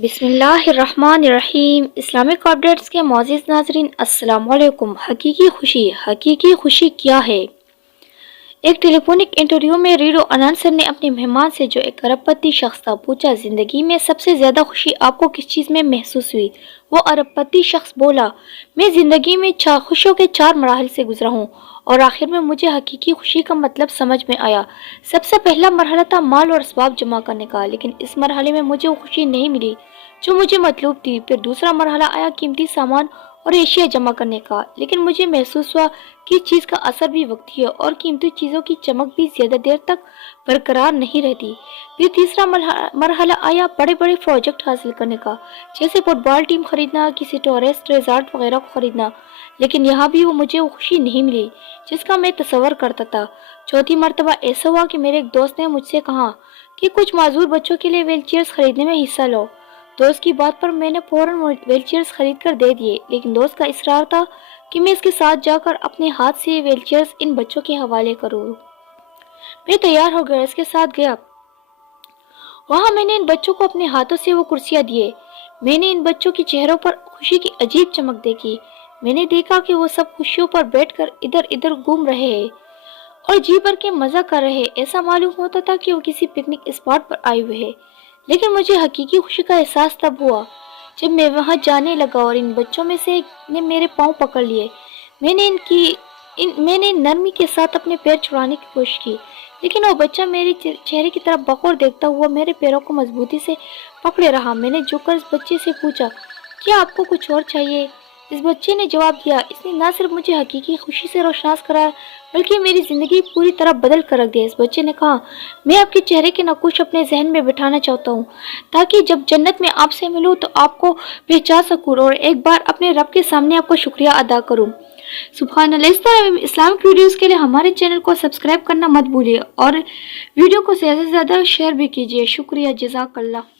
بسم اللہ الرحمن الرحیم۔ اسلامک اپڈیٹس کے معزز ناظرین السلام علیکم۔ حقیقی خوشی کیا ہے؟ ایک ٹیلی فونک انٹرویو میں ریڈیو اناؤنسر نے اپنے مہمان سے جو ایک ارب پتی شخص تھا پوچھا، زندگی میں سب سے زیادہ خوشی آپ کو کس چیز میں محسوس ہوئی؟ وہ ارب پتی شخص بولا، میں زندگی میں خوشیوں کے 4 مراحل سے گزرا ہوں اور آخر میں مجھے حقیقی خوشی کا مطلب سمجھ میں آیا۔ سب سے پہلا مرحلہ تھا مال اور اسباب جمع کرنے کا، لیکن اس مرحلے میں مجھے وہ خوشی نہیں ملی جو مجھے مطلوب تھی۔ پھر دوسرا مرحلہ آیا قیمتی سامان اور اشیاء جمع کرنے کا، لیکن مجھے محسوس ہوا کہ اس چیز کا اثر بھی وقتی ہے اور قیمتی چیزوں کی چمک بھی زیادہ دیر تک برقرار نہیں رہتی۔ پھر تیسرا مرحلہ آیا بڑے بڑے پروجیکٹ حاصل کرنے کا، جیسے فٹ بال ٹیم خریدنا، کسی ٹورسٹ ریزارٹ وغیرہ کو خریدنا، لیکن یہاں بھی مجھے وہ خوشی نہیں ملی جس کا میں تصور کرتا تھا۔ چوتھی مرتبہ ایسا ہوا کہ میرے ایک دوست نے مجھ سے کہا کہ کچھ معذور بچوں کے لیے ویل چیئرز خریدنے میں حصہ لو۔ دوست کی بات پر میں نے فوراً ویل چیئرز خرید کر دے دیے، لیکن دوست کا اصرار تھا کہ میں اس کے ساتھ جا کر اپنے ہاتھ سے ویل چیئرز ان بچوں کے حوالے کروں۔ میں تیار ہو گیا، اس کے ساتھ گیا۔ وہاں میں نے ان بچوں کو اپنے ہاتھوں سے وہ کرسیاں دیے۔ میں نے ان بچوں کے چہروں پر خوشی کی عجیب چمک دیکھی۔ میں نے دیکھا کہ وہ سب خوشیوں پر بیٹھ کر ادھر ادھر گھوم رہے ہیں اور جی بھر کے مزہ کر رہے ہیں۔ ایسا معلوم ہوتا تھا کہ وہ کسی پکنک اسپاٹ پر آئے ہوئے ہیں۔ لیکن مجھے حقیقی خوشی کا احساس تب ہوا جب میں وہاں جانے لگا اور ان بچوں میں سے ایک نے میرے پاؤں پکڑ لیے۔ میں نے نرمی کے ساتھ اپنے پیر چھڑانے کی کوشش کی، لیکن وہ بچہ میرے چہرے کی طرف بغور دیکھتا ہوا میرے پیروں کو مضبوطی سے پکڑے رہا۔ میں نے جھک کر اس بچے سے پوچھا، کیا آپ کو کچھ اور چاہیے؟ اس بچے نے جواب دیا، اس نے نہ صرف مجھے حقیقی خوشی سے روشناس کرایا بلکہ میری زندگی پوری طرح بدل کر رکھ دیا۔ اس بچے نے کہا، میں آپ کے چہرے کے نقوش اپنے ذہن میں بٹھانا چاہتا ہوں تاکہ جب جنت میں آپ سے ملوں تو آپ کو پہچان سکوں اور ایک بار اپنے رب کے سامنے آپ کو شکریہ ادا کروں۔ سبحان اللہ۔ اس طرح اسلامک ویڈیوز کے لیے ہمارے چینل کو سبسکرائب کرنا مت بھولیے اور ویڈیو کو زیادہ سے زیادہ شیئر بھی کیجیے۔ شکریہ، جزاک اللہ۔